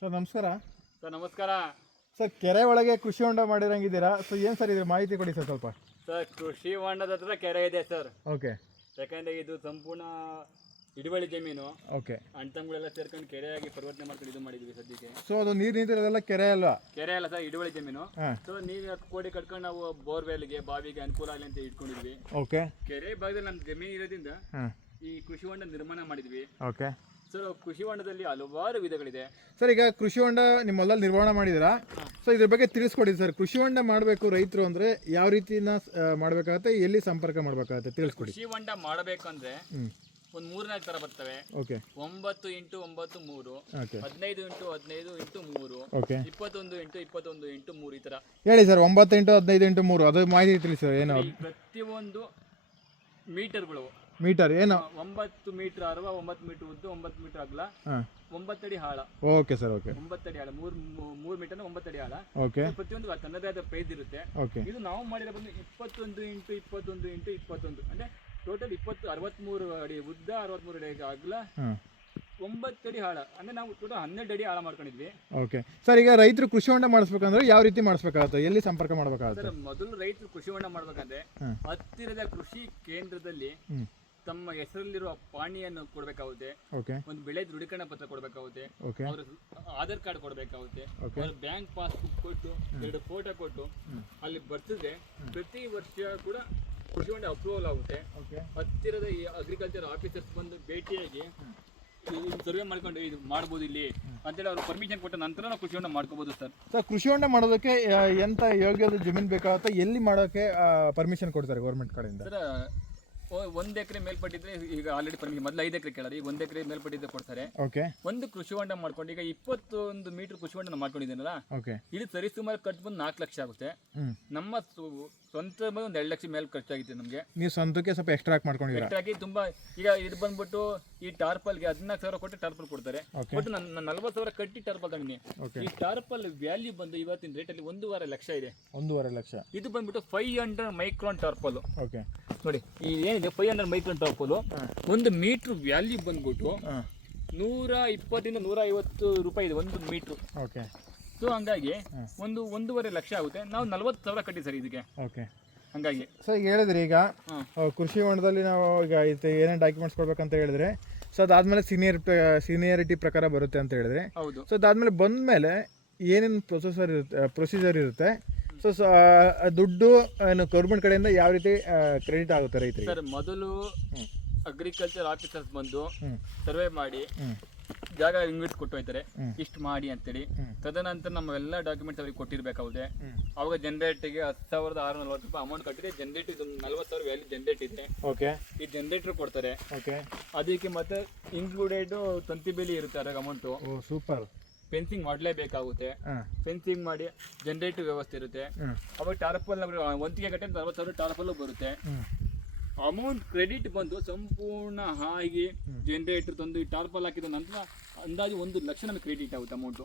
Sir ನಮಸ್ಕಾರ. Sir ನಮಸ್ಕಾರ. Sir ಕೆರೆ ಒಳಗೆ ಕೃಷಿ ಹೊಂಡ ಮಾಡಿರಂಗಿದ್ದೀರಾ? ಸೊ ಏನು ಸರ್ ಇದು ಮಾಹಿತಿ ಕೊಡಿ ಸರ್ ಸ್ವಲ್ಪ. ಸರ್ ಕೃಷಿ ಹೊಂಡದ ಹತ್ರ ಕೆರೆ ಇದೆ ಸರ್. ಓಕೆ. ಯಾಕಂದರೆ ಇದು ಸಂಪೂರ್ಣ ಹಿಡುವಳಿ ಜಮೀನು. ಓಕೆ. ಅಣ್ತಂಗಳೆಲ್ಲ ಸೇರ್ಕೊಂಡು ಕೆರೆಯಾಗಿ ಪರಿವರ್ತನೆ ಮಾಡ್ಕೊಂಡು ಇದು ಮಾಡಿದ್ವಿ ಸದ್ಯಕ್ಕೆ. ಸೊ ಅದು ನೀರು ನಿಂತಿರೋದೆಲ್ಲ ಕೆರೆ ಅಲ್ವಾ? ಕೆರೆ ಅಲ್ಲ ಸರ್, ಹಿಡುವಳಿ ಜಮೀನು. ಹಾಂ. ಸೊ ನೀರು ಕೋಡಿ ಕಟ್ಕೊಂಡು ನಾವು ಬೋರ್ವೆಲ್ಗೆ ಬಾವಿಗೆ ಅನುಕೂಲ ಆಗಲಿ ಅಂತ ಇಟ್ಕೊಂಡಿದ್ವಿ. ಓಕೆ. ಕೆರೆ ಭಾಗದಲ್ಲಿ ನಮ್ಮ ಜಮೀನು ಇರೋದ್ರಿಂದ ಹಾಂ ಈ ಕೃಷಿ ಹೊಂಡ ನಿರ್ಮಾಣ ಮಾಡಿದ್ವಿ. ಓಕೆ. ಸರ್ ಕೃಷಿ ಹೊಂಡದಲ್ಲಿ ಹಲವಾರು ವಿಧಗಳಿದೆ ಸರ್. ಈಗ ಕೃಷಿ ಹೊಂಡ ನಿಮ್ಮ ಹೊಲದಲ್ಲಿ ನಿರ್ಮಾಣ ಮಾಡಿದ್ದೀರಾ? ಸೊ ಇದ್ರ ಬಗ್ಗೆ ತಿಳಿಸ್ಕೊಡಿ ಸರ್. ಕೃಷಿ ಹೊಂಡ ಮಾಡಬೇಕು ರೈತರು ಅಂದರೆ ಯಾವ ರೀತಿನ ಮಾಡಬೇಕಾಗತ್ತೆ, ಎಲ್ಲಿ ಸಂಪರ್ಕ ಮಾಡಬೇಕಾಗತ್ತೆ ತಿಳಿಸ್ಕೊಡಿ. ಕೃಷಿ ಹೊಂಡ ಮಾಡಬೇಕಂದ್ರೆ ಒಂದು 3-4 ಥರ ಬರ್ತವೆ. Okay. 9x9 3, okay. 15x15 3, okay. 21x21 3 ಈ ಥರ ಹೇಳಿ ಸರ್. 9x15 ಅದು ಮಾಹಿತಿ ತಿಳಿಸಿ. ಏನು ಪ್ರತಿಯೊಂದು ಮೀಟರ್ಗಳು ಮೀಟರ್ ಏನು? 9 ಮೀಟರ್ ಅಗಲ, 9 ಮೀಟರ್ ಉದ್ದ, 9 ಮೀಟರ್ ಅಗಲ, ಹಾಂ, 9 ಅಡಿ ಆಳ. Okay sir. ಓಕೆ. 9 ಅಡಿ ಆಳ, 3 ಮೀಟರ್ 9 ಅಡಿ ಆಳ. ಓಕೆ. ಪ್ರತಿಯೊಂದು ತನ್ನದೇ ಆದ ಪ್ರೈಸ್ ಇರುತ್ತೆ. ಓಕೆ. ಇದು ನಾವು ಮಾಡಿರೋ ಬಂದು 21x21 ಅಂದರೆ ಟೋಟಲ್ 63 ಅಡಿ ಉದ್ದ, 63 ಅಡಿ ಅಗಲ, 9 ಅಡಿ ಆಳ. ಅಂದರೆ ನಾವು ಟೋಟಲ್ 12 ಅಡಿ ಆಳ ಮಾಡ್ಕೊಂಡಿದ್ವಿ. Okay sir. ಈಗ ರೈತರು ಕೃಷಿ ಹೊಂಡ ಮಾಡಿಸ್ಬೇಕಂದ್ರೆ ಯಾವ ರೀತಿ ಮಾಡಿಸ್ಬೇಕಾಗುತ್ತೆ, ಎಲ್ಲಿ ಸಂಪರ್ಕ ಮಾಡಬೇಕಾಗುತ್ತೆ? ಸರ್ ಮೊದಲು ರೈತರು ಕೃಷಿ ಹೊಂಡ ಮಾಡ್ಬೇಕಂದ್ರೆ ಹತ್ತಿರದ ಕೃಷಿ ಕೇಂದ್ರದಲ್ಲಿ ತಮ್ಮ ಹೆಸರಲ್ಲಿರುವ ಪಾಣಿಯನ್ನು ಕೊಡಬೇಕಾಗುತ್ತೆ. ಓಕೆ. ಒಂದು ಬೆಳೆ ದೃಢೀಕರಣ ಪತ್ರ ಕೊಡಬೇಕಾಗುತ್ತೆ. ಓಕೆ. ಅವ್ರ ಆಧಾರ್ ಕಾರ್ಡ್ ಕೊಡಬೇಕಾಗುತ್ತೆ. ಓಕೆ. ಅವ್ರ ಬ್ಯಾಂಕ್ ಪಾಸ್ಬುಕ್ ಕೊಟ್ಟು 2 ಫೋಟೋ ಕೊಟ್ಟು ಅಲ್ಲಿ ಬರ್ತಿದ್ರೆ ಪ್ರತಿ ವರ್ಷ ಕೂಡ ಕೃಷಿ ಹೊಂಡ ಅಪ್ರೂವಲ್ ಆಗುತ್ತೆ. ಓಕೆ. ಹತ್ತಿರದ ಈ ಅಗ್ರಿಕಲ್ಚರ್ ಆಫೀಸರ್ಸ್ ಬಂದು ಭೇಟಿಯಾಗಿ ಸರ್ವೆ ಮಾಡ್ಕೊಂಡು ಇದು ಮಾಡ್ಬೋದು ಇಲ್ಲಿ ಅಂತೇಳಿ ಅವ್ರು ಪರ್ಮಿಷನ್ ಕೊಟ್ಟ ನಂತರ ನಾವು ಕೃಷಿ ಹೊಂಡ ಮಾಡ್ಕೋಬೋದು ಸರ್. ಸರ್ ಕೃಷಿ ಹೊಂಡ ಮಾಡೋದಕ್ಕೆ ಎಂತ ಯೋಗ್ಯದ ಜಮೀನು ಬೇಕಾಗುತ್ತೆ, ಎಲ್ಲಿ ಮಾಡೋಕ್ಕೆ ಪರ್ಮಿಷನ್ ಕೊಡ್ತಾರೆ ಗೌರ್ಮೆಂಟ್ ಕಡೆಯಿಂದ? ಸರ್ 1 ಎಕರೆ ಮೇಲ್ಪಟ್ಟಿದ್ರೆ ಈಗ ಆಲ್ರೆಡಿ ಪರ್ಮಿಷನ್ ಮೊದಲು 5 ಎಕರೆ ಕೇಳಾರೆ, ಈಗ 1 ಎಕರೆ ಮೇಲ್ಪಟ್ಟಿದ್ರೆ ಕೊಡ್ತಾರೆ. ಓಕೆ. ಒಂದು ಕೃಷಿ ಹೊಂಡ ಮಾಡ್ಕೊಂಡು ಈಗ 21 ಮೀಟರ್ ಕೃಷಿ ಹೊಂಡ ಮಾಡ್ಕೊಂಡಿದ್ದೀನಲ್ಲ, ಓಕೆ. ಇಲ್ಲಿ ಸರಿಸುಮಾರು ಖರ್ಚು ಬಂದು 4 ಲಕ್ಷ ಆಗುತ್ತೆ. ನಮ್ಮ ಸ್ವಂತ ಬಂದು 1 2 ಲಕ್ಷ ಮೇಲೆ ಖರ್ಚಾಗಿದೆ ನಮಗೆ. ನೀವು ಸ್ವಂತಕ್ಕೆ ಸ್ವಲ್ಪ ಎಕ್ಸ್ಟ್ರಾ ಮಾಡ್ಕೊಂಡಿದ್ದೀರಾ? ಎಕ್ಸ್ಟ್ರಾ ಆಗಿ ತುಂಬಾ ಈಗ ಇದು ಬಂದ್ಬಿಟ್ಟು ಈ ಟಾರ್ಪಲ್ಗೆ 14,000 ಕೊಟ್ಟು ಟಾರ್ಪಲ್ ಕೊಡ್ತಾರೆ. ಬಟ್ ನಾನು 40,000 ಕಟ್ಟಿ ಟಾರ್ಪಲ್ ತಗೊಂಡಿನಿ. ಈ ಟಾರ್ಪಲ್ ವ್ಯಾಲ್ಯೂ ಬಂದು ಇವತ್ತಿನ ರೇಟಲ್ಲಿ 1.5 ಲಕ್ಷ ಇದೆ. 1.5 ಲಕ್ಷ. ಇದು ಬಂದ್ಬಿಟ್ಟು 500 ಮೈಕ್ರಾನ್ ಟಾರ್ಪಲ್. ಓಕೆ. ನೋಡಿ ಈ ಏನಿದೆ 500 ಮೈಕ್ರಾನ್ ಟಾರ್ಪಲ್. 1 ಮೀಟರ್ ವ್ಯಾಲ್ಯೂ ಬಂದ್ಬಿಟ್ಟು 120 ಇಂದ 150 ರೂಪಾಯಿ ಇದೆ 1 ಮೀಟ್ರು. ಓಕೆ. ಸೊ ಹಂಗಾಗಿ 1.5 ಲಕ್ಷ ಆಗುತ್ತೆ. ನಾವು 40,000 ಕಟ್ಟಿ ಸರ್ ಇದಕ್ಕೆ. ಓಕೆ. ಹಂಗಾಗಿ ಸರ್ ಈಗ ಹೇಳಿದ್ರಿ, ಈಗ ಕೃಷಿ ಹೊಂಡದಲ್ಲಿ ನಾವು ಈಗ ಏನೇನು ಡಾಕ್ಯುಮೆಂಟ್ಸ್ ಕೊಡ್ಬೇಕಂತ ಹೇಳಿದ್ರೆ, ಸೊ ಅದಾದ್ಮೇಲೆ ಸೀನಿಯರಿಟಿ ಪ್ರಕಾರ ಬರುತ್ತೆ ಅಂತ ಹೇಳಿದ್ರೆ. ಹೌದು. ಸೊ ಅದಾದ್ಮೇಲೆ ಬಂದಮೇಲೆ ಏನೇನು ಪ್ರೊಸೀಜರ್ ಇರುತ್ತೆ? ಸೊ ದುಡ್ಡು ಏನು ಗೌರ್ಮೆಂಟ್ ಕಡೆಯಿಂದ ಯಾವ ರೀತಿ ಕ್ರೆಡಿಟ್ ಆಗುತ್ತೆ ರೈತರಿಗೆ? ಸರ್ ಮೊದಲು ಅಗ್ರಿಕಲ್ಚರ್ ಆಫೀಸರ್ಸ್ ಬಂದು ಸರ್ವೆ ಮಾಡಿ ಜಾಗ ಇನ್ವಿಟ್ ಕೊಟ್ಟು ಹೋಯ್ತಾರೆ, ಇಷ್ಟು ಮಾಡಿ ಅಂತೇಳಿ. ತದನಂತರ ನಮ್ಮೆಲ್ಲ ಡಾಕ್ಯುಮೆಂಟ್ಸ್ ಅವ್ರಿಗೆ ಕೊಟ್ಟಿರ್ಬೇಕಾಗುತ್ತೆ. ಅವಾಗ ಜನರೇಟ್ಗೆ 10,640 ರೂಪಾಯಿ ಅಮೌಂಟ್ ಕಟ್ಟಿದೆ. ಜನರೇಟ್ ಇದು 40,000 ವ್ಯಾಲ್ಯೂ ಜನರೇಟ್ ಇದೆ. ಓಕೆ. ಈ ಜನರೇಟರ್ ಕೊಡ್ತಾರೆ. ಓಕೆ. ಅದಕ್ಕೆ ಮತ್ತೆ ಇನ್ಕ್ಲೂಡೆಡ್ ತಂತಿ ಬೇಲಿ ಇರುತ್ತೆ ಅದ್ರಾಗ ಅಮೌಂಟು. ಸೂಪರ್. ಫೆನ್ಸಿಂಗ್ ಮಾಡಲೇಬೇಕಾಗುತ್ತೆ. ಫೆನ್ಸಿಂಗ್ ಮಾಡಿ ಜನರೇಟರ್ ವ್ಯವಸ್ಥೆ ಇರುತ್ತೆ. ಅವಾಗ ಟಾರ್ಪಲ್ ಒಂದಿಗೆ ಗಂಟೆ 40,000 ಟಾರ್ಪಲ್ಲು ಬರುತ್ತೆ. ಅಮೌಂಟ್ ಕ್ರೆಡಿಟ್ ಬಂದು ಸಂಪೂರ್ಣ ಆಗಿ ಜನರೇಟರ್ ತಂದು ಈ ಟಾರ್ಪಲ್ ಹಾಕಿದ ನಂತರ ಅಂದಾಜು 1 ಲಕ್ಷ ನಮಗೆ ಕ್ರೆಡಿಟ್ ಆಗುತ್ತೆ ಅಮೌಂಟು.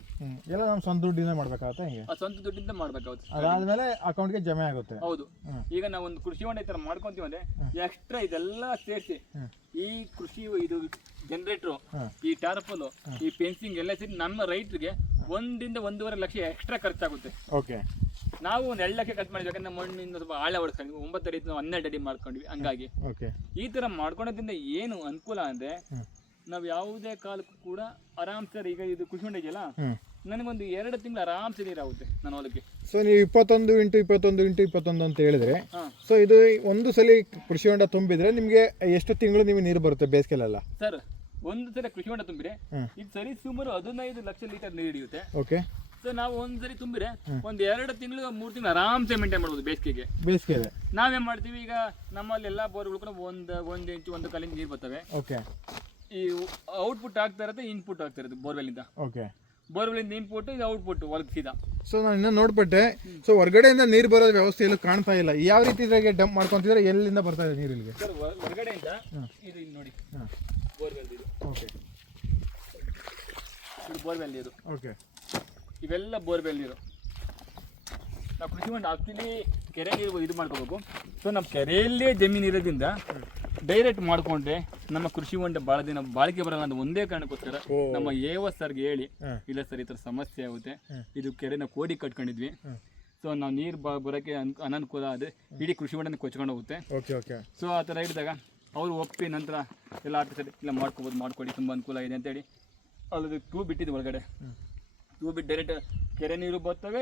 ಎಲ್ಲ ನಮ್ಮ ಸ್ವಂತ ದುಡ್ಡಿಂದ ಮಾಡ್ಬೇಕಾಗುತ್ತೆ? ಹಿಂಗೆ ಆ ಸ್ವಂತ ದುಡ್ಡಿಂದ ಮಾಡ್ಬೇಕಾಗುತ್ತೆ. ಅದಾದ್ಮೇಲೆ ಅಕೌಂಟ್ಗೆ ಜಮೆ ಆಗುತ್ತೆ. ಹೌದು. ಈಗ ನಾವು ಒಂದು ಕೃಷಿ ಹೊಂಡ ಈ ಥರ ಮಾಡ್ಕೊಂತೀವಿ ಅಂದ್ರೆ ಎಕ್ಸ್ಟ್ರಾ ಇದೆಲ್ಲ ಸೇರಿಸಿ ಈ ಕೃಷಿ ಇದು ಜನರೇಟ್ರು, ಈ ಟಾರ್ಪಲ್, ಈ ಫೆನ್ಸಿಂಗ್ ಎಲ್ಲ ಸೇರಿ ನಮ್ಮ ರೈತರಿಗೆ 1 ರಿಂದ 1.5 ಲಕ್ಷ ಎಕ್ಸ್ಟ್ರಾ ಖರ್ಚಾಗುತ್ತೆ. ಓಕೆ. ನಾವು 1 2 ಲಕ್ಷ ಖರ್ಚು ಮಾಡಿದ್ವಿ, ಯಾಕಂದ್ರೆ ಮಣ್ಣಿಂದ ಸ್ವಲ್ಪ ಆಳ ಹೊಡ್ಸ್ಕೊಂಡ್ವಿ. 9 ಅಡಿ 12 ಅಡಿ ಮಾಡ್ಕೊಂಡ್ವಿ. ಹಂಗಾಗಿ ಈ ಥರ ಮಾಡ್ಕೊಳೋದ್ರಿಂದ ಏನು ಅನುಕೂಲ ಅಂದರೆ ನಾವು ಯಾವುದೇ ಕಾಲಕ್ಕೂ ಕೂಡ ಆರಾಮ್ಸೆ ಈಗ ಇದು ಕೃಷಿ ಹೊಂಡ ಇದೆಯಲ್ಲ, ನನಗೊಂದು 2 ತಿಂಗಳು ಆರಾಮ್ಸೆ ನೀರಾಗುತ್ತೆ ನನ್ನ ಹೊಲಕ್ಕೆ. ಸೊ ನೀವು 21x21 ಅಂತ ಹೇಳಿದ್ರೆ, ಸೊ ಇದು ಒಂದು ಸಲ ಕೃಷಿ ಹೊಂಡ ತುಂಬಿದ್ರೆ ನಿಮಗೆ ಎಷ್ಟು ತಿಂಗಳು ನಿಮಗೆ ನೀರು ಬರುತ್ತೆ ಬೇಸಿಗೆಲ್ಲ? ಸರ್ ಒಂದು ಸಲ ಕೃಷಿ ಹೊಂಡ ತುಂಬಿದ್ರೆ ಇದು ಸರಿ ಸುಮಾರು 15 ಲಕ್ಷ ಲೀಟರ್ ನೀರು ಹಿಡಿಯುತ್ತೆ. ಓಕೆ. ಸೊ ನಾವು ಒಂದ್ಸರಿ ತುಂಬಿದ್ರೆ ಒಂದು 2 ತಿಂಗಳು 3 ತಿಂಗಳು ಆರಾಮ್ಸೆ ಮೇಂಟೈನ್ ಮಾಡ್ಬೋದು ಬೇಸಿಗೆಗೆ. ನಾವೇನ್ ಮಾಡ್ತೀವಿ, ಈಗ ನಮ್ಮಲ್ಲಿ ಎಲ್ಲ ಬೋರ್ಗಳು ಕೂಡ 1 ಇಂಚು 1 ಕಾಲಿಂದ ನೀರು ಬರ್ತವೆ. ಓಕೆ. ಈ ಔಟ್ಪುಟ್ ಆಗ್ತಾ ಇರುತ್ತೆ, ಇನ್ಪುಟ್ ಆಗ್ತಾ ಇರುತ್ತೆ ಬೋರ್ವೆಲ್ಲಿಂದ. ಓಕೆ. ಬೋರ್ವೆಲಿಂದ ಇನ್ಪುಟ್, ಇದು ಔಟ್ಪುಟ್ ಹೊಲಕ್ಕೆ ಸೀದಾ. ಸೊ ನಾನು ಇನ್ನೂ ನೋಡ್ಬಿಟ್ಟೆ, ಸೊ ಹೊರಗಡೆಯಿಂದ ನೀರು ಬರೋ ವ್ಯವಸ್ಥೆ ಎಲ್ಲೂ ಕಾಣ್ತಾ ಇಲ್ಲ. ಯಾವ ರೀತಿ ಇದ್ರಾಗೆ ಡಂಪ್ ಮಾಡ್ಕೊಂತಿದ್ರೆ ಎಲ್ಲಿಂದ ಬರ್ತಾ ಇದೆ ನೀರು ಇಲ್ಲಿಗೆ? ಸರ್ ಹೊರಗಡೆಯಿಂದ ಇದು ಇಲ್ಲಿ ನೋಡಿ ಬೋರ್ವೆಲ್ ಇದು. ಓಕೆ. ಇದು ಬೋರ್ವೆಲ್ ನೀರು. ಓಕೆ. ಇವೆಲ್ಲ ಬೋರ್ವೆಲ್ ನೀರು. ನಾವು ಕೃಷಿ ಹೊಂಡ ಆಕ್ಚುಲಿ ಕೆರೆ ನೀರು ಇದು ಮಾಡ್ಕೋಬೇಕು. ಸೊ ನಮ್ಮ ಕೆರೆಯಲ್ಲೇ ಜಮೀನು ಇರೋದ್ರಿಂದ ಡೈರೆಕ್ಟ್ ಮಾಡಿಕೊಂಡ್ರೆ ನಮ್ಮ ಕೃಷಿ ಹೊಂಡ ಭಾಳ ದಿನ ಬಾಳಿಕೆ ಬರಲ್ಲ ಅಂತ ಒಂದೇ ಕಾರಣಕ್ಕೋಸ್ಕರ ನಮ್ಮ ಸರ್ಗೆ ಹೇಳಿ ಇಲ್ಲ ಸರ್ ಈ ಥರ ಸಮಸ್ಯೆ ಆಗುತ್ತೆ, ಇದು ಕೆರೆನ ಕೋಡಿ ಕಟ್ಕೊಂಡಿದ್ವಿ, ಸೊ ನಾವು ನೀರು ಬರೋಕ್ಕೆ ಅನನುಕೂಲ ಆದರೆ ಇಡೀ ಕೃಷಿ ಹೊಂಡನ ಕೊಚ್ಕೊಂಡು ಹೋಗುತ್ತೆ. ಸೊ ಆ ಥರ ಹೇಳಿದಾಗ ಅವರು ಒಪ್ಪಿ ನಂತರ ಎಲ್ಲ ಆಫೀಸಲ್ಲಿ ಇಲ್ಲ ಮಾಡ್ಕೊಡಿ ತುಂಬ ಅನುಕೂಲ ಇದೆ ಅಂತೇಳಿ ಅಲ್ಲದು ಟ್ಯೂಬ್ ಬಿಟ್ಟಿದ್ದು ಒಳಗಡೆ. ಟ್ಯೂಬ್ ಬಿಟ್ಟು ಡೈರೆಕ್ಟ್ ಕೆರೆ ನೀರು ಬರ್ತವೆ,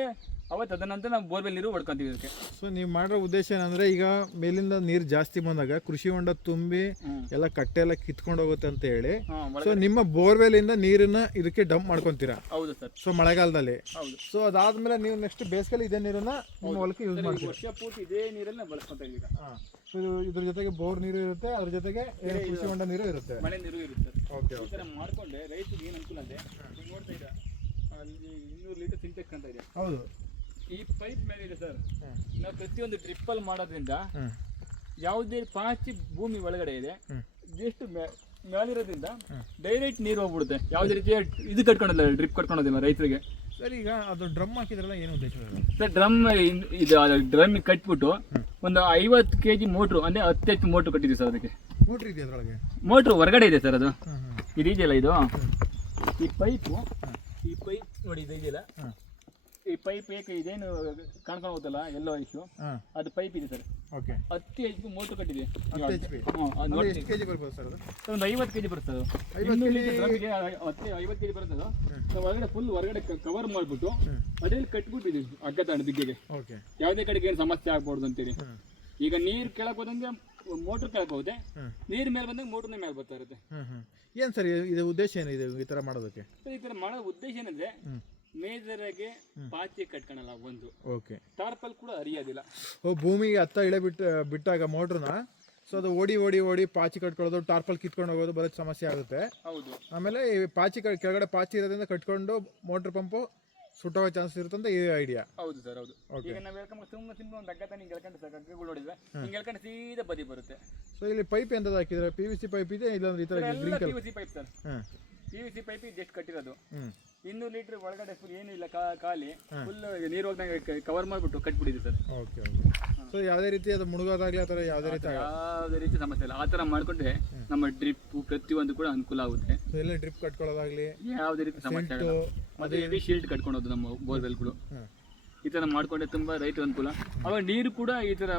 ಅವತ್ತು ಅದನ್ನಂತರ ನಾವು ಬೋರ್ವೆಲ್ ನೀರು ಹೊಡ್ಕೊಂತೀವಿ ಇದಕ್ಕೆ. ಸೊ ನೀವು ಮಾಡೋ ಉದ್ದೇಶ ಏನಂದ್ರೆ ಈಗ ಮೇಲಿಂದ ನೀರು ಜಾಸ್ತಿ ಬಂದಾಗ ಕೃಷಿ ಹೊಂಡ ತುಂಬಿ ಎಲ್ಲ ಕಟ್ಟೆ ಎಲ್ಲ ಕಿತ್ಕೊಂಡು ಹೋಗುತ್ತೆ ಅಂತ ಹೇಳಿ, ಸೊ ನಿಮ್ಮ ಬೋರ್ವೆಲ್ ಇಂದ ನೀರನ್ನ ಇದಕ್ಕೆ ಡಂಪ್ ಮಾಡ್ಕೊಂತೀರಾ? ಹೌದು ಸರ್. ಸೊ ಮಳೆಗಾಲದಲ್ಲಿ. ಹೌದು. ಸೊ ಅದಾದ್ಮೇಲೆ ನೀವು ನೆಕ್ಸ್ಟ್ ಬೇಸಿಗೆಲಿ ಇದೇ ನೀರನ್ನ ನಿಮ್ಮ ಹೊಲಕ್ಕೆ ಯೂಸ್ ಮಾಡ್ತೀವಿ. ವರ್ಷ ಪೂರ್ತಿ ಇದೇ ನೀರನ್ನ ಬಳಸ್ಕೊಂತ ಈಗ. ಇದ್ರ ಜೊತೆಗೆ ಬೋರ್ ನೀರು ಇರುತ್ತೆ, ಅದ್ರ ಜೊತೆಗೆ ಕೃಷಿ ಹೊಂಡ ನೀರು ಇರುತ್ತೆ, ಮಳೆ ನೀರು ಇರುತ್ತೆ. ಓಕೆ. ಈ ಥರ ಮಾಡ್ಕೊಂಡೆ ರೈತರಿಗೆ ಏನು ಅನುಕೂಲ ಇದೆ ನೋಡ್ತಾ ಇದ್ದ ಅಲ್ಲಿ 200 ಲೀಟರ್ ಸಿಂಟೆಕ್ಸ್ ಅಂತ ಇದೆ. ಹೌದು. ಈ ಪೈಪ್ ಮೇಲೆ ಇದೆ ಸರ್, ನಾವು ಪ್ರತಿಯೊಂದು ಡ್ರಿಪ್ಪಲ್ಲಿ ಮಾಡೋದ್ರಿಂದ ಯಾವುದೇ ಪಾಚಿ ಭೂಮಿ ಒಳಗಡೆ ಇದೆ ಜಸ್ಟ್ ಮೇಲಿರೋದ್ರಿಂದ ಡೈರೆಕ್ಟ್ ನೀರು ಹೋಗ್ಬಿಡುತ್ತೆ. ಯಾವುದೇ ರೀತಿಯ ಇದು ಕಟ್ಕೊಳೋದಿಲ್ಲ, ಡ್ರಿಪ್ ಕಟ್ಕೊಳೋದಿಲ್ಲ ರೈತರಿಗೆ. ಸರ್ ಈಗ ಅದು ಡ್ರಮ್ ಹಾಕಿದ್ರಲ್ಲ, ಏನು ಉದ್ದೇಶ ಸರ್? ಡ್ರಮ್ ಕಟ್ಬಿಟ್ಟು ಒಂದು 50 kg ಮೋಟ್ರು ಅಂದರೆ 10 HP ಮೋಟ್ರು ಕಟ್ಟಿದ್ದೀವಿ ಸರ್. ಅದಕ್ಕೆ ಮೋಟ್ರ್ ಇದೆ, ಅದರೊಳಗೆ ಮೋಟ್ರು ಹೊರಗಡೆ ಇದೆ ಸರ್. ಅದು ಇದೆಯಲ್ಲ, ಇದು ಈ ಪೈಪ್ ನೋಡಿ, ಇದು ಇದೆಯಲ್ಲ, ಈ ಪೈಪ್ ಏಕೆ ಇದೇನು ಕಾಣ್ಕೊಂಡು ಹೋಗುತ್ತಲ್ಲ ಎಲ್ಲೋ ಇಶ್ಯೂ, ಅದು ಪೈಪ್ ಇದೆ ಸರ್. ಓಕೆ. 10 HP ಮೋಟ್ರ್ ಕಟ್ಟಿದೆ. ಒಂದು 50 kg ಬರುತ್ತೆ ಅದು. 50 kg ಬರುತ್ತೆ ಅದು. ಹೊರಗಡೆ ಫುಲ್ ಹೊರಗಡೆ ಕವರ್ ಮಾಡಿಬಿಟ್ಟು ಅದ್ರಲ್ಲಿ ಕಟ್ಬಿಟ್ಟಿದ್ವಿ ಅಗ್ಗ ತಾಣ ದಿಗ್ಗೆಗೆ, ಯಾವುದೇ ಕಡೆಗೆ ಏನು ಸಮಸ್ಯೆ ಆಗ್ಬಾರ್ದು ಅಂತೇಳಿ. ಈಗ ನೀರು ಕೆಳಗೆ ಹೋದಂಗೆ ಮೋಟ್ರ್ ಕೆಳಗೆ ಹೋದೆ, ನೀರು ಮೇಲೆ ಬಂದಂಗೆ ಮೋಟ್ರನ್ನ ಮೇಲೆ ಬರ್ತಾ ಇರುತ್ತೆ. ಏನು ಸರ್ ಇದು ಉದ್ದೇಶ ಏನಿದೆ ಈ ಥರ ಮಾಡೋದಕ್ಕೆ? ಸರ್ ಈ ಥರ ಮಾಡೋ ಉದ್ದೇಶ ಏನಂದ್ರೆ ಮೇಜರ್ ಆಗಿ ಪಾಚಿ ಕಟ್ಕೊಳಲ್ಲ ಒಂದು. ಓಕೆ. ಟಾರ್ಪಲ್ ಕೂಡ ಹರಿಯೋದಿಲ್ಲ. ಭೂಮಿಗೆ ಹತ್ತ ಇಳೆ ಬಿಟ್ಟಾಗ ಮೋಟ್ರನ್ನ, ಸೊ ಅದು ಓಡಿ ಪಾಚಿ ಕಟ್ಕೊಳ್ಳೋದು, ಟಾರ್ಪಲ್ ಕಿತ್ಕೊಂಡು ಹೋಗೋದು ಬರೋದು ಸಮಸ್ಯೆ ಆಗುತ್ತೆ. ಹೌದು. ಆಮೇಲೆ ಈ ಪಾಚಿ ಕೆಳಗಡೆ ಪಾಚಿ ಇರೋದ್ರಿಂದ ಕಟ್ಕೊಂಡು ಮೋಟ್ರ್ ಪಂಪು ಸುಟ್ಟೋಗೋ ಚಾನ್ಸ್ ಇರುತ್ತೆ ಅಂತ ಈ ಐಡಿಯಾ. ಹೌದು ಸರ್, ಹೌದು. ಈಗ ನಾವು ಹೇಳ್ಕೊಂಡು ಸುಮ್ಮನೆ ಒಂದು ಅಗ್ಗ ತಾನೆ ಹಿಂಗೆ ಹೇಳ್ಕೊಂಡು ಅಗ್ಗಗಳು ನೋಡಿದ್ರೆ ಹಿಂಗೆ ಹೇಳ್ಕೊಂಡು ಸೀದಾ ಬದಿ ಬರುತ್ತೆ. ಸೊ ಇಲ್ಲಿ ಪೈಪ್ ಎಂತದ್ದು ಹಾಕಿದ್ರೆ? PVC ಪೈಪ್ ಇದೆ, ಇಲ್ಲಾಂದ್ರೆ ಈ ಥರ PVC pipe sir. PVC pipe just ಕಟ್ಟಿರೋದು. 200 ಲೀಟರ್ ಒಳಗಡೆ ಫುಲ್ ಏನೂ ಇಲ್ಲ, ಖಾಲಿ ಫುಲ್ ನೀರು ಹೋಗ್ದಂಗೆ ಕವರ್ ಮಾಡಿಬಿಟ್ಟು ಕಟ್ಬಿಟ್ಟಿದೆ ಸರ್. ಓಕೆ. ಸೊ ಯಾವುದೇ ರೀತಿ ಅದು ಮುಳುಗೋದಾಗಲಿ ಆ ಥರ ಯಾವುದೇ ರೀತಿ ಸಮಸ್ಯೆ ಇಲ್ಲ. ಆ ಥರ ಮಾಡಿಕೊಂಡ್ರೆ ನಮ್ಮ ಡ್ರಿಪ್ ಪ್ರತಿಯೊಂದು ಕೂಡ ಅನುಕೂಲ ಆಗುತ್ತೆ. ಎಲ್ಲ ಡ್ರಿಪ್ ಕಟ್ಕೊಳ್ಳೋದಾಗಲಿ ಯಾವುದೇ ರೀತಿ ಸಮಸ್ಯೆ ಆಗಲ್ಲ. ಮತ್ತೆ ಹೆವಿ ಶೀಲ್ಡ್ ಕಟ್ಕೊಳೋದು ನಮ್ಮ ಬೋರ್ವೆಲ್ಗಳು. ಈ ಥರ ಮಾಡ್ಕೊಂಡ್ರೆ ತುಂಬ ರೈತರ ಅನುಕೂಲ. ಅವಾಗ ನೀರು ಕೂಡ ಈ ಥರ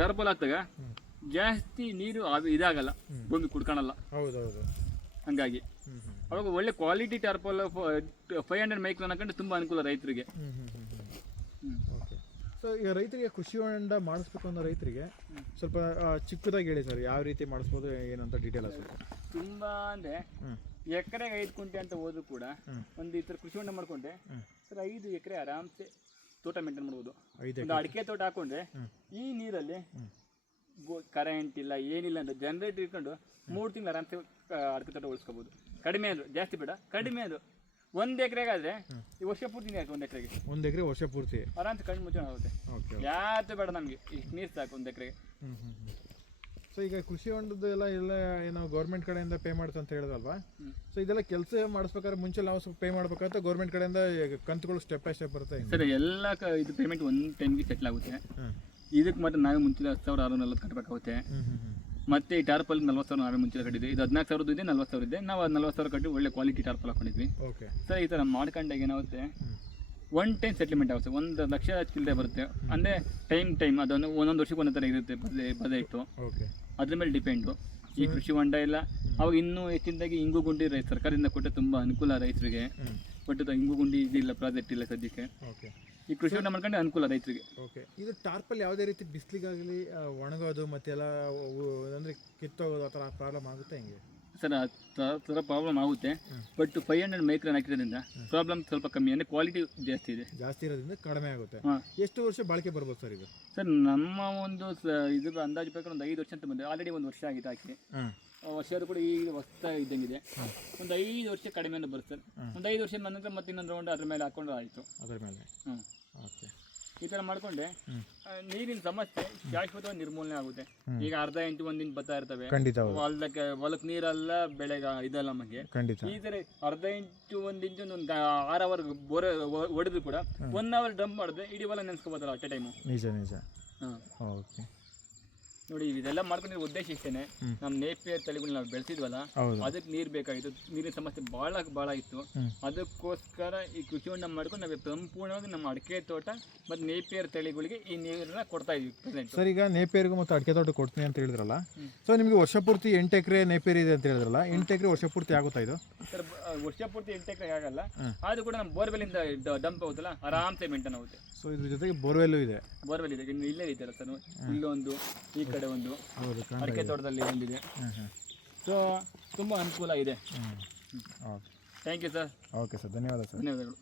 ಟರ್ಪಲ್ ಹಾಕ್ದಾಗ ಜಾಸ್ತಿ ನೀರು ಇದಾಗಲ್ಲ, ಭೂಮಿ ಕುಡ್ಕೊಳಲ್ಲ. ಹೌದೌದು. ಹಂಗಾಗಿ ಅವಾಗ ಒಳ್ಳೆ ಕ್ವಾಲಿಟಿ ಟಾರ್ಪಲ್ 500 ಮೈಕ್ರೋನ್ ಹಾಕೊಂಡ್ರೆ ತುಂಬ ಅನುಕೂಲ ರೈತರಿಗೆ. ಓಕೆ. ಸೊ ಈಗ ರೈತರಿಗೆ ಕೃಷಿ ಹೊಂಡ ಮಾಡಿಸ್ಬೇಕು ಅನ್ನೋ ರೈತರಿಗೆ ಸ್ವಲ್ಪ ಚಿಕ್ಕದಾಗಿ ಹೇಳಿ ಸರ್, ಯಾವ ರೀತಿ ಮಾಡಿಸ್ಬೋದು ಏನಂತ ಡೀಟೇಲ್ ಸರ್. ತುಂಬ ಅಂದರೆ ಎಕರೆಗೆ 5 ಕುಂಟೆ ಅಂತ ಹೋದ್ರು ಕೂಡ ಒಂದು ಈ ಥರ ಕೃಷಿ ಹೊಂಡ ಮಾಡ್ಕೊಂಡ್ರೆ ಸರ್ 5 ಎಕರೆ ಆರಾಮ್ಸೆ ತೋಟ ಮೇಂಟೈನ್ ಮಾಡ್ಬೋದು. ಒಂದು ಅಡಿಕೆ ತೋಟ ಹಾಕೊಂಡ್ರೆ ಈ ನೀರಲ್ಲಿ ಕರೆಂಟ್ ಇಲ್ಲ ಏನಿಲ್ಲ ಅಂತ ಜನರೇಟರ್ ಇಟ್ಕೊಂಡು 3 ತಿಂಗಳು ಆರಾಮ್ಸೆ ಅಡಿಕೆ ತೋಟ ಉಳಿಸ್ಕೋಬೋದು. ಕಡಿಮೆ ಅಂದರು, ಜಾಸ್ತಿ ಬೇಡ, ಕಡಿಮೆ ಅದು 1 ಎಕರೆಗಾದ್ರೆ ಈ ವರ್ಷ ಪೂರ್ತಿ ನೀರು 1 ಎಕರೆಗೆ. 1 ಎಕರೆ ವರ್ಷ ಪೂರ್ತಿ ಆರಾಮ್ಸೆ ಕಣ್ಣು ಮುಚ್ಚೋಣ ಆಗುತ್ತೆ. ಯಾತು ಬೇಡ ನಮಗೆ, ಇಷ್ಟು ನೀರು ಸಾಕು 1 ಎಕರೆಗೆ. ಸೊ ಈಗ ಕೃಷಿ ಹೊಂಡದ್ದು ಎಲ್ಲ ಏನೋ ಗೌರ್ಮೆಂಟ್ ಕಡೆಯಿಂದ ಪೇ ಮಾಡ್ತಾ ಅಂತ ಹೇಳಿದಲ್ವಾ? ಸೊ ಇದೆಲ್ಲ ಕೆಲಸ ಮಾಡಿಸ್ಬೇಕಾದ್ರೆ ಮುಂಚೆ ನಾವು ಸ್ವಲ್ಪ ಪೇ ಮಾಡ್ಬೇಕಾದ್ರೆ ಗೌರ್ಮೆಂಟ್ ಕಡೆಯಿಂದ ಕಂತುಗಳು ಸ್ಟೆಪ್ ಬೈ ಸ್ಟೆಪ್ ಬರುತ್ತೆ ಸರ್. ಎಲ್ಲ ಇದು ಪೇಮೆಂಟ್ 1 ಟೈಮ್ಗೆ ಸೆಟ್ಲ್ ಆಗುತ್ತೆ. ಇದಕ್ಕೆ ಮಾತ್ರ ನಾವೇ ಮುಂಚೆ 10,640 ಕಟ್ಟಬೇಕಾಗುತ್ತೆ. ಮತ್ತೆ ಈ ಟಾರ್ಪಲ್ 40,000 ನಾವೇ ಮುಂಚೆ ಕಟ್ಟಿದ್ವಿ. ಇದು 14,000 ಇದೆ, 40,000 ಇದೆ. ನಾವು 40,000 ಕಟ್ಟಿ ಒಳ್ಳೆ ಕ್ವಾಲಿಟಿ ಟಾರ್ಪಲ್ ಹಾಕೊಂಡಿದ್ವಿ ಸರ್. ಈ ಥರ ಮಾಡ್ಕೊಂಡಾಗ ಏನಾಗುತ್ತೆ, 1 ಟೈಮ್ ಸೆಟ್ಲ್ಮೆಂಟ್ ಆಗುತ್ತೆ. 1 ಲಕ್ಷ ಚಿಲ್ಲರೆ ಬರುತ್ತೆ. ಅಂದರೆ ಟೈಮ್ ಅದನ್ನು ಒಂದೊಂದು ವರ್ಷಕ್ಕೆ ಒಂದೊಂದು ಥರ ಇರುತ್ತೆ ಬಜೆಟ್ಟು. ಅದ್ರ ಮೇಲೆ ಡಿಪೆಂಡು. ಈ ಕೃಷಿ ಹೊಂಡ ಇಲ್ಲ ಅವಾಗ ಇನ್ನೂ ಹೆಚ್ಚಿನದಾಗಿ ಇಂಗು ಗುಂಡಿ ಸರ್ಕಾರದಿಂದ ಕೊಟ್ಟರೆ ತುಂಬ ಅನುಕೂಲ ರೈತರಿಗೆ. ಬಟ್ ಇಂಗು ಗುಂಡಿ ಇದಿಲ್ಲ, ಪ್ರಾಜೆಕ್ಟ್ ಇಲ್ಲ ಸದ್ಯಕ್ಕೆ. ಈ ಕೃಷಿ ಹೊಂಡ ಮಾಡ್ಕೊಂಡ್ರೆ ಅನುಕೂಲ ರೈತರಿಗೆ. ಓಕೆ. ಇದು ಟಾರ್ಪಲ್ ಯಾವುದೇ ರೀತಿ ಬಿಸಿಲಿಗಾಗಲಿ ಒಣಗೋದು ಮತ್ತೆಲ್ಲ ಅಂದರೆ ಕಿತ್ತೋಗೋದು ಆ ಥರ ಪ್ರಾಬ್ಲಮ್ ಆಗುತ್ತೆ ಹೆಂಗೆ ಸರ್? ಆ ಥರ ಪ್ರಾಬ್ಲಮ್ ಆಗುತ್ತೆ. ಬಟ್ 500 ಮೈಕ್ರೋನ್ ಹಾಕಿರೋದ್ರಿಂದ ಪ್ರಾಬ್ಲಮ್ ಸ್ವಲ್ಪ ಕಮ್ಮಿ, ಅಂದರೆ ಕ್ವಾಲಿಟಿ ಜಾಸ್ತಿ ಇರೋದ್ರಿಂದ ಕಡಿಮೆ ಆಗುತ್ತೆ. ಎಷ್ಟು ವರ್ಷ ಬಾಳಿಕೆ ಬರ್ಬೋದು ಸರ್ ಇದು? ಸರ್ ನಮ್ಮ ಒಂದು ಇದು ಅಂದಾಜು ಪ್ರಕಾರ ಒಂದು 5 ವರ್ಷ ಅಂತ ಬಂದರೆ ಆಲ್ರೆಡಿ 1 ವರ್ಷ ಆಗಿದೆ ಹಾಕಿ. ವರ್ಷ ಅದು ಕೂಡ ಈಗ ಹೊಸ್ತಾ ಇದ್ದಂಗಿದೆ. ಒಂದು 5 ವರ್ಷ ಕಡಿಮೆ ಬರುತ್ತೆ ಸರ್. ಒಂದು 5 ವರ್ಷ ನಂತರ ಮತ್ತೆ ಇನ್ನೊಂದು ರೌಂಡ್ ಅದ್ರ ಮೇಲೆ ಹಾಕೊಂಡು ಆಯಿತು. ಅದ್ರ ಮೇಲೆ ಓಕೆ. ಈ ಥರ ಮಾಡಿಕೊಂಡ್ರೆ ನೀರಿನ ಸಮಸ್ಯೆ ಶಾಶ್ವತವಾಗಿ ನಿರ್ಮೂಲನೆ ಆಗುತ್ತೆ. ಈಗ ಅರ್ಧ ಇಂಚು 1 ಇಂಚ್ ಬರ್ತಾ ಇರ್ತವೆ ಹೊಲಕ್ಕೆ ನೀರಲ್ಲ, ಬೆಳೆಗ ಇದಲ್ಲ ನಮಗೆ. ಈ ಥರ ಅರ್ಧ ಇಂಚು 1 ಇಂಚು ಒಂದು 6 ಅವರ್ ಬೋರೆ ಹೊಡೆದು ಕೂಡ 1 ಅವರ್ ಡಂಪ್ ಮಾಡಿದ್ರೆ ಇಡೀ ಹೊಲ ನೆನೆಸ್ಕೋಬೋದಲ್ಲ ಅಟ್ ಎ ಟೈಮು. ನಿಜ. ಹಾಂ ಓಕೆ. ನೋಡಿ ಇದೆಲ್ಲ ಮಾಡ್ಕೊಂಡಿರೋ ಉದ್ದೇಶ ಇಷ್ಟೇನೆ. ನಮ್ಮ ನೇಪಿಯರ್ ತಳಿಗಳು ನಾವು ಬೆಳೆಸಿದ್ವಲ್ಲ, ಅದಕ್ಕೆ ನೀರು ಬೇಕಾಗಿತ್ತು, ನೀರಿನ ಸಮಸ್ಯೆ ಭಾಳ ಇತ್ತು. ಅದಕ್ಕೋಸ್ಕರ ಈ ಕೃಷಿ ಹೊಂಡ ಮಾಡ್ಕೊಂಡು ನಾವು ಸಂಪೂರ್ಣವಾಗಿ ನಮ್ಮ ಅಡಿಕೆ ತೋಟ ಮತ್ತು ನೇಪಿಯರ್ ತಳಿಗಳಿಗೆ ಈ ನೀರನ್ನ ಕೊಡ್ತಾ ಇದೀವಿ ಪ್ರೆಸೆಂಟ್. ಸರ್, ಈಗ ನೇಪಿಯರ್ಗೂ ಮತ್ತು ಅಡಿಕೆ ತೋಟ ಕೊಡ್ತೀನಿ ಅಂತ ಹೇಳಿದ್ರಲ್ಲ, ಸೊ ನಿಮಗೆ ವರ್ಷ ಪೂರ್ತಿ 8 ಎಕರೆ ನೇಪಿಯರ್ ಇದೆ ಅಂತ ಹೇಳಿದ್ರಲ್ಲ, 8 ಎಕರೆ ವರ್ಷ ಪೂರ್ತಿ ಆಗುತ್ತಾ ಇದು? ಸರ್, ವರ್ಷ ಪೂರ್ತಿ 8 ಎಕರೆ ಆಗಲ್ಲ, ಆದ್ರೂ ಕೂಡ ನಮ್ಮ ಬೋರ್ವೆಲಿಂದ ಡಂಪ್ ಆಗುತ್ತಲ್ಲ, ಆರಾಮ್ಸೆ ಮೇಂಟೈನ್ ಆಗುತ್ತೆ. ಸೊ ಇದ್ರ ಜೊತೆಗೆ ಬೋರ್ವೆಲ್ ಇದೆ. ಬೋರ್ವೆಲ್ ಇದೆ, ಇಲ್ಲೇ ಇದೆಯಲ್ಲ ಸರ್, ಇಲ್ಲೊಂದು, ಈ ಕಡೆ ಒಂದು, ಅಡಿಕೆ ತೋಟದಲ್ಲಿ ಒಂದಿದೆ. ಸೊ ತುಂಬ ಅನುಕೂಲ ಇದೆ. Thank you sir. Okay sir, ಧನ್ಯವಾದ ಸರ್. ಧನ್ಯವಾದಗಳು.